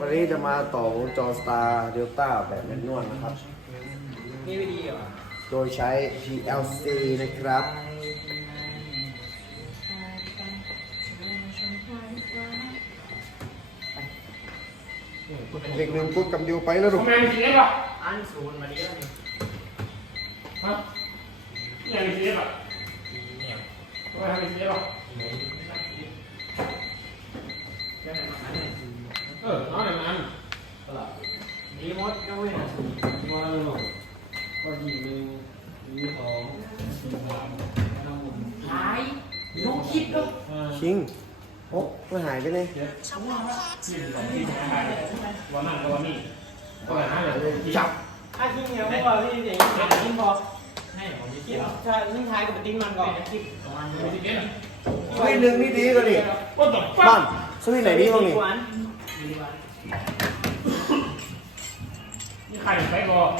วันนี้จะมาต่อวงจร Star Delta แบบแมนนวลนะครับ นี่ไม่ดีเหรอ โดยใช้ PLC นะครับ เด็กหนึ่งพูดกับดิวไปแล้วลูกทำไมมันเสียป่ะอันศูนย์มาดีแล้วนี่ฮะเนี่ยมันเสียป่ะทำไมมันเสียป่ะเออเอา อย่างนั้นดีมดก็เว้ยนะศูนย์มาเลยหน่อยก็ยิงหนึ่งยิงสองยิงสามน้ำมันหายลูกคิดก็ห้าคิงโอ้มันหายไปไหนเจ็ดยี่สิบสองที่หายวันนั้นกับวันนี้ก็หายเลยจับถ้าทิ้งเงี้ยไม่พอพี่เดี๋ยวยิ่งหายยิ่งพอให้ผมจะคิดใช่ยิ่งท้ายก็ไปติ้งมันก่อนคิดประมาณนี้ไม่ได้เก็บสวิตช์หนึ่งนี่ดีก็ดิก็ตบบ้าปั๊นบสวิตช์ไหนดีบ้างนี่ นี่ใครไปก่อน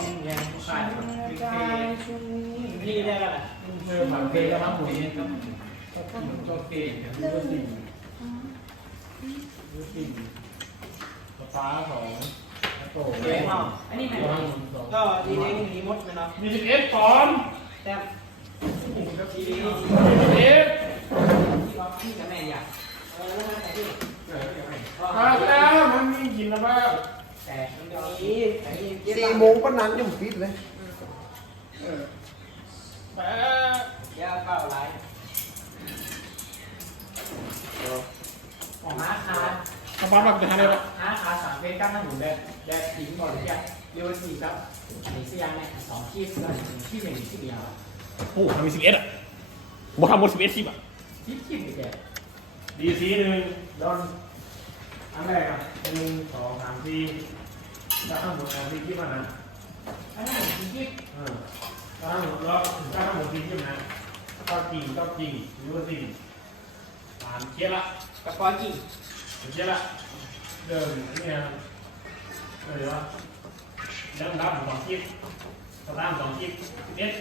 นี่ได้แล้วแหละเพิ่มแบบเพลงแล้วมั้งหมูนี่ก็ก็เก่งดูว่าสิ่งดูสิ่งฟ้าของโตเก่งอันนี้ก็ก็ดีเด้งดีมดไปเนาะมีสิบเอ็ดฟอนแต่ดีดีสิบเอ็ดพี่กับแม่อยากเออแล้วแต่พี่มาแล้วมันมีกินแล้วบ้าง แต่มันจะมีไอ้เก็บสี่โมงก็นั้นยังปิดเลยแต่ยาเปล่าไรของอาคารกระเป๋าแบบจะหาได้ปะอาคารสามเป็นกั้นถนนแดดแดดทิ้งก่อนเลยอะเรียกว่าสี่ครับอันนี้เสียงเนี่ยสองที่ก็ที่หนึ่งที่เดียวโอ้ทำมีสิบเอ็ดอะบ่ทำหมดสิบเอ็ดสิบอะที่ที่เดียวดีซีหนึ่งดอน อันแรกอะหนึ่งสองสามสี่แล้วทั้งหมดสามสี่ที่มันนะอันนั้นที่อ่าถ้าหมดแล้วถ้าหมดจริงใช่ไหมก็จริงก็จริงหรือว่าจริงผ่านเชียร์ละกระป๋องกี่เชียร์ละเดิมเนี่ยเออว่าเริ่มรับสองคลิปสตาร์ทสองคลิปเอ็ด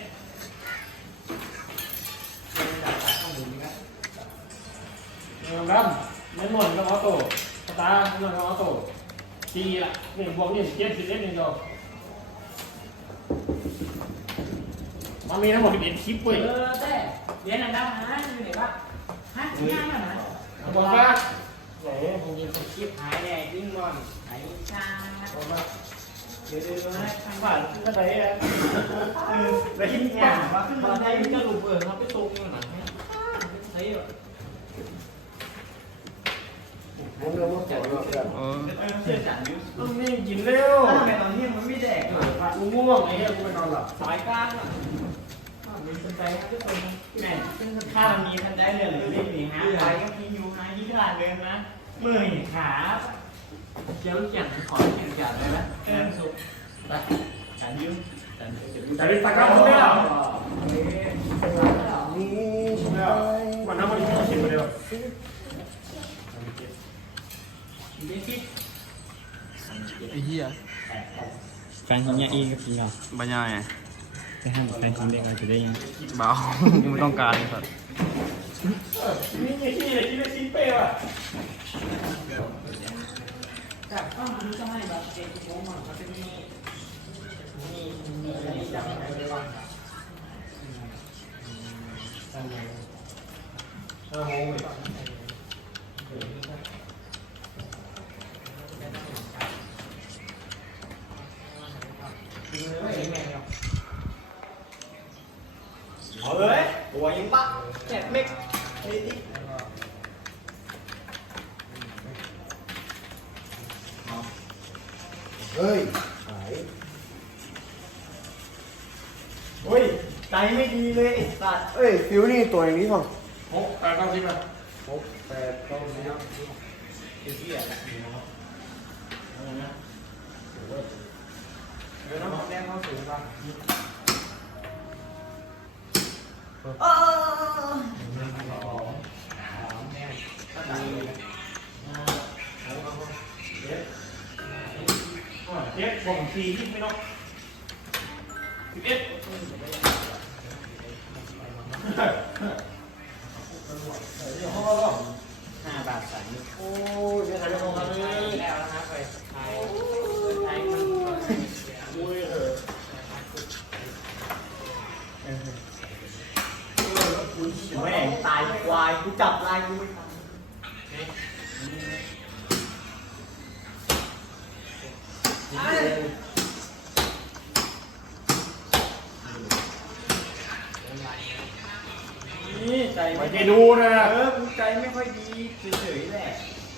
เป็นจากตัดข้อมูลนี่ครับเริ่มรับเล่นหมดก็ออโต้ สตาร์ทเล่นก็ออโต้ทีละหนึ่งบวกหนึ่งเจ็ดสิบเอ็ดหนึ่งเดียวมันมีทั้งหมดสิบเอ็ดคลิปเอเว้ยอแต่เรียนอันดับฮะอยู่ไหนวะฮะง่ายมากนะบอกว่าไหนผมมีคนคลิปหายแดงยิ่งบอลหายชาบอกว่าเดี๋ยวเดี๋ยวนะทางผ่าบ้านนก็ไหนอะเออไปที่งานว่าขึ้นมาได้ก็รูเบิร์เขาไปตรงหนังใช่แบบผมเริ่มว่าข อแล้วกันเชื่อจันยูต้องนี่กินเร็วถ้าเป็นตอนที่มันไม่แดกเลยกูง่วงไอ้เหี้ยกูไปนอนหลับสายกลางอะมีสนใจทุกคนแม่ซึ่งถ้ามันมีทันได้เลยหรือรีบหนีหาไปก็พียูนะยี่ห้าเดินนะมือขาเจ้าอย่างขออย่างอย่างเลยนะเออสุกไปจันยูจันยูแต่ดิสตาร์ทไม่ได้นี่ใช่วันนั้นมันมีชิมไปเดียว ไอ้เหี้ยแฟนคนเนี้ยอีกับพี่เราบรรยายไงไปห้ามแฟนคนเด็กเราจะได้ยังเบากูไม่ต้องการไอ้สัตว์นี่ไงที่เลยที่ได้ซิเป้ว่ะจากข้างมันจะให้แบบเก็บโมมันก็จะมีมีมีอะไรจำได้บ้างห้าโม เลยเอาเลยตัวยังปะแจกเม็กไอ้ดิเฮ้ยหายเฮ้ยใจไม่ดีเลยไอ้สัตว์เอ้ยฟิวนี่ตัวอย่างนี้ป่ะหกแปดเก้าสิบอะหกแปดเก้าสิบไอ้เหี้ยแหละ อะไรนะ ต้องแดงเขาสูงป่ะเจ็ดบวกสี่ที่ไม่ต้องสิบเอ็ด ดูนะเออกูใจไม่ค่อยดีเฉยๆแหละ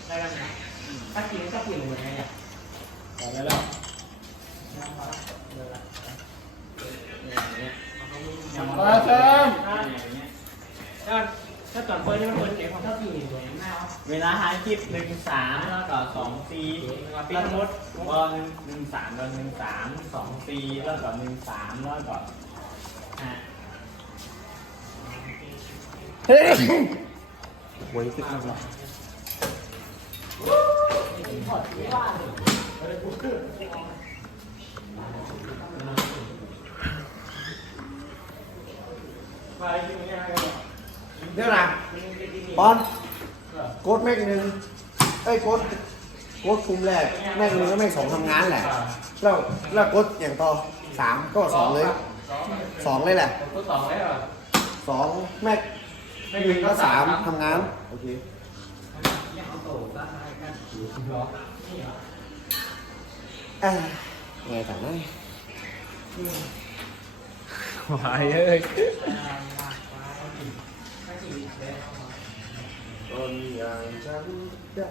ได้กันนะถ้ากินก็กินเหมือนไงอะต่อได้แล้วอย่างมาเติมถ้าถ้าก่อนเปิดนี่มันเปิดเก็บของเท่าที่สวยมากเวลาหายคลิปหนึ่งสามแล้วก็สองปีปีทั้งหมดพอหนึ่งหนึ่งสามแล้วหนึ่งสามสองปีแล้วก็หนึ่งสามแล้วก็ฮะไว้ขึ้นมาไปที่นี่อะไรเดี๋ยวนะบอลโค้ดแม็กหนึ่งเอ้ยโค้ดโค้ดคุมแรกแม็กหนึ่งก็แม็กสองทำงานแหละ แล้วแล้วโค้ดอย่างต่อสามก็สองเลยสองเลยแหละตัวสองเลยเหรอสองแม็ก หนึ่งก็สามทำงาน โอเคเอ้ยไงต่างนั้นวายเอ้ยต้นอย่างฉันได้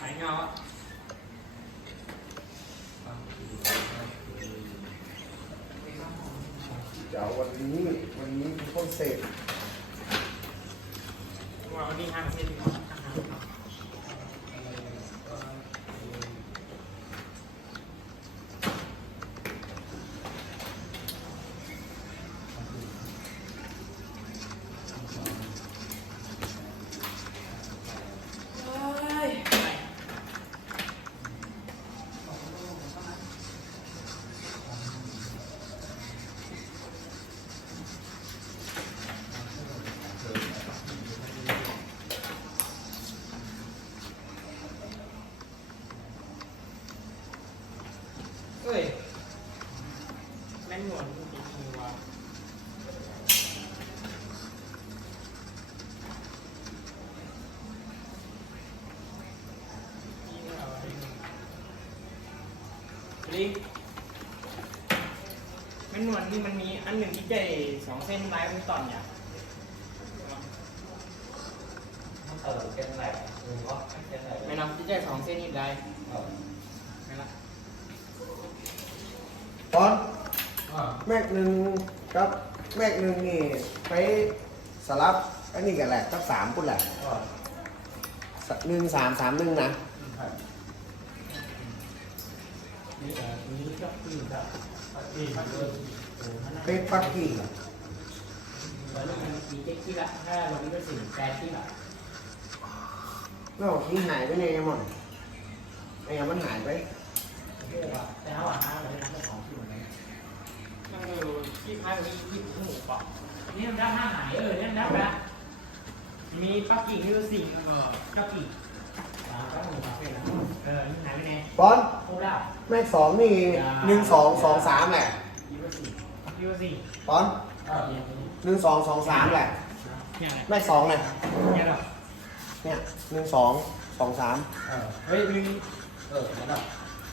หายเงาเดี๋ยววันนี้วันนี้เป็นคนเสพว่าเอาดีห้างเส้นดีกว่า เอ้ยแม่งหมวนจริงๆว่ะ ลิงแม่งหนวลนี่มันมีอันหนึ่งที่ใหญ่สองเส้นลายมันต่อนเนี่ยเออเป็นไรหรือว่าเป็นไรไม่นับที่ใหญ่สองเส้นนี่ได้ไม่ละตอนอ่าแม็กหนึ่งกับ แม็กหนึ่งนี่ไปสลับอันนี้กันแหละกับสามคนแหละอ่าหนึ่งสามสามหนึ่งนะ เป็นปักกิ่งแล้วมันสีเจ๊กี้ละถ้าเราไม่เป็นสิ่งแปดที่ละแล้วทิ้งหายไปไงยังหมดไอ้ยังมันหายไปแต่ถ้าว่าห้าเราได้ทำได้ของที่เหมือนกันมันคือที่พายมีที่หมูปอกนี่มันด้ห้าหายเออเนี่ยด้านละมีปักกิ่งยูสิงเออปักกิ่ง บอลครบแล้วแม็กสองนี่หนึ่งสองสองสามแหละยูสิยูสิบอลอ่าหนึ่งสองสองสามแหละเนี่ยแหละแม็กสองเลยเนี่ยหรอเนี่ยหนึ่งสองสองสามเออเฮ้ยลืมเออนั่นแหละ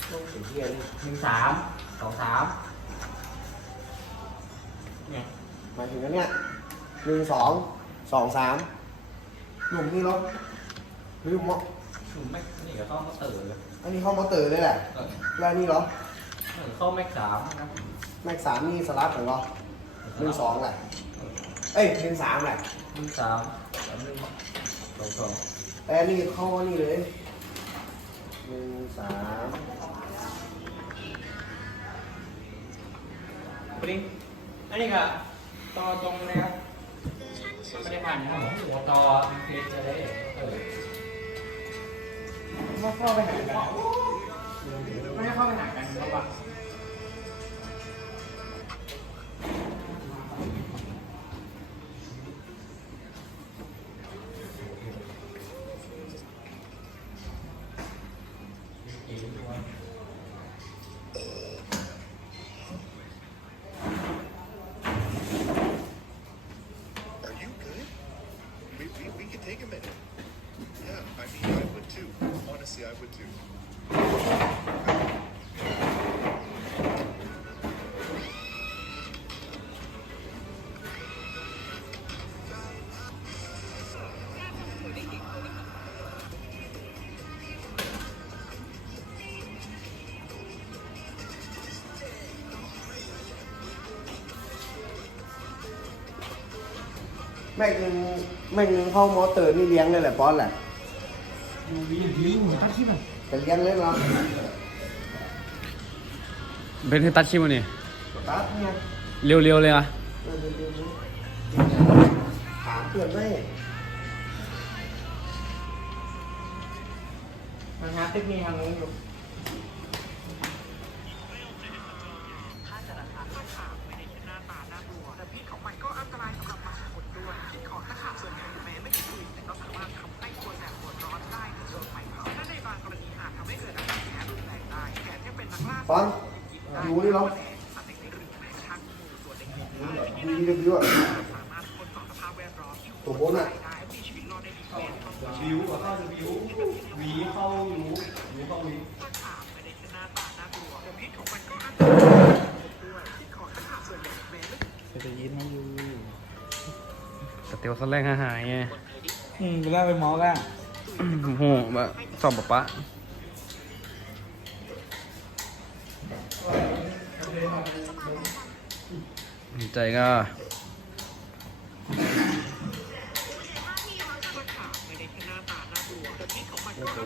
โอ้ยเฮียนี่หนึ่งสามสองสามเนี่ยหมายถึงอันเนี้ยหนึ่งสองสองสามหนุ่มนี่เหรอหรือมอ ชุมไม่นี่ก็ต้องมาตื่นเลยอันนี้เข้ามาเตอร์เลยแหละ เออแล้วนี่เหรอเข้าไม่สามนะแม็กสามนี่สลับเหรอหนึ่งสองแหละ เอ้ยหนึ่งสามแหละ หนึ่งสามสามหนึ่งสองสองแต่อันนี่เข้านี่เลยหนึ่งสามปริงอันนี้ก็ต่อตรงเลยครับมันไม่ได้ผ่านนะหัวต่อเพชรจะได้เออ ไม่าเข้าไปหากันไม่ได้เข้าไปหากันเขาปะ แม็กหนึ่งแม็กหนึ่งเข้ามอเตอร์นี่เลี้ยงเลยแหละป้อนแหละวิววิวตัดคลิปอะจะเลี้ยงเลยเหรอเป็นให้ตัดคลิปวันนี้ตัดเนี่ยเร็วๆเลยอะเออเดี๋ยวๆถามเพื่อนไหมมันหาเทคนิคทางนู้นอยู่ ตัวบนอะวิวเข้าวิววีเข้าวิววิวเข้าวิวจะจะยินให้อยู่แต่เตียวสแลงหายไงอืมเวลาไปหมอกันโอ้โหแบบสอบปะปะใจก็ อย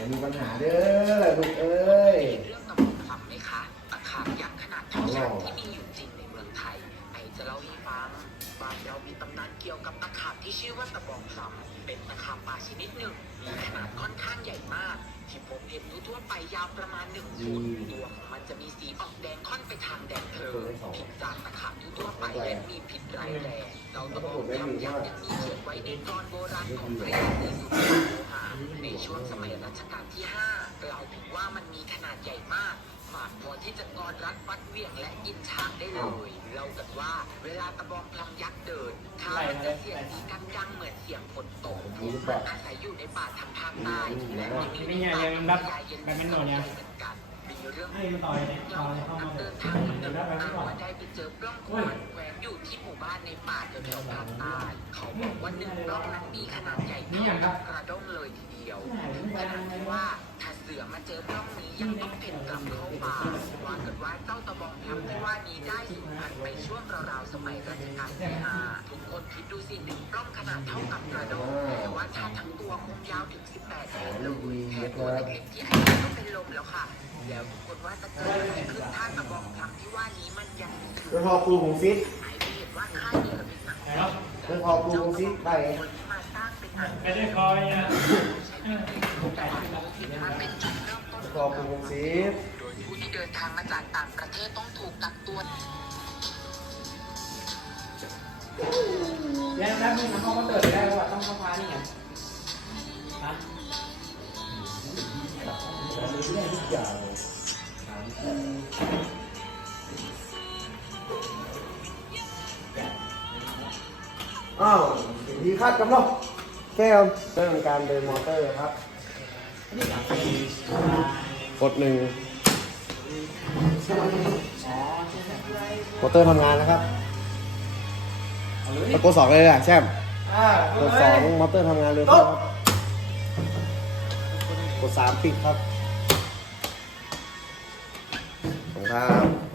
่ามีปัญหาเด้อลูกเอ้ย เรื่องตะบองคำไหมคะตะขาบยักษ์ขนาดเท่าที่มีอยู่จริงในเมืองไทยไอจะเล่าให้ฟัง บาเรามีตำนานเกี่ยวกับตะขาบที่ชื่อว่าตะบองคำเป็นตะขาบป่าชนิดหนึ่งมีขนาดค่อนข้างใหญ่มาก ที่ผมเห็นทั่วไปยาวประมาณหนึ่งฟุตตัวของมันจะมีสีออกแดงค่อนไปทางแดงเพลิงผิดจากตะขาบทั่วไปและมีพิษร้ายแรงเราตะบองคำยักษ์ยังมีเขียนไว้ในกรโบราณของพระยาศรีสุโธโลหะในช่วงสมัยรัชกาลที่ 5กล่าวถึงว่ามันมีขนาดใหญ่มาก มากพอที่จะกอดรัดฟัดเหวี่ยงและกินช้างได้เลยเล่ากันว่า เวลาตะบองพลังยักษ์เดินข้างมันจะเสียงดีกันดังเหมือนเสียงฝนตกมันอาศัยอยู่ในป่าทางภาคใต้และยังมีในป่าที่ยาเย็นเป็นเขาใหญ่เหมือนกันมีเรื่องให้มาต่อยเนี่ยเราเราเข้านัมากเดินทางคนหนึ่งอ้างว่าได้ไปเจอปล้องขวานแขวนอยู่ที่หมู่บ้านในป่าแถวๆภาคใต้เขาบอกว่าหนึ่งปล้องนั้นมีขนาดใหญ่เท่ากับกระด้งเลยทีเดียวขนาดที่ว่า ถ้าเสือมาเจอปล้องนี้ยังต้องเพ่นกลับเข้าป่าว่ากันว่าเจ้าตะบองพลัมที่ว่านี้ได้สูญพันธุ์ไปช่วงราวๆสมัยรัชกาลที่ห้าทุกคนคิดดูสิหนึ่งปล้องขนาดเท่ากับกระด้งแต่ว่าถ้าทั้งตัวคงยาวถึง 18เมตรเลยแค่ตัวเล็กๆที่ไอ้ก็เป็นลมแล้วค่ะ แล้วทุกคนว่าจะเกิดอะไรขึ้นถ้าตะบองพลัมที่ว่านี้มันยังมีอยู่เรื่องพอครูของฟิตไอ้ไม่เห็นว่าค่ายเนรมิตหนังแล้วเรื่องพอครูของฟิตได้ไงคนที่มาสร้างเป็นหนังไม่ได้คอยนะ ใช้เป็นเรื่องของกาเป็นจุดเริ่มต้นเรื่องพอครูของฟิตโดยผู้ที่เดินทางมาจากต่างประเทศต้องถูกกักตัวแล้วแล้วมึงมันเข้ามาเติร์ดได้แล้วอะต้องเข้าพานี่ไงฮะอ้าวดีคาดกำลัง แก้วเริ่มการเดินมอเตอร์ครับ กดหนึ่งมอเตอร์ทำงานนะครับแล้วกดสองเลยอะแช่มกดสองมอเตอร์ทำงานเลยครับ กดสามปิดครับขอบคุณครับ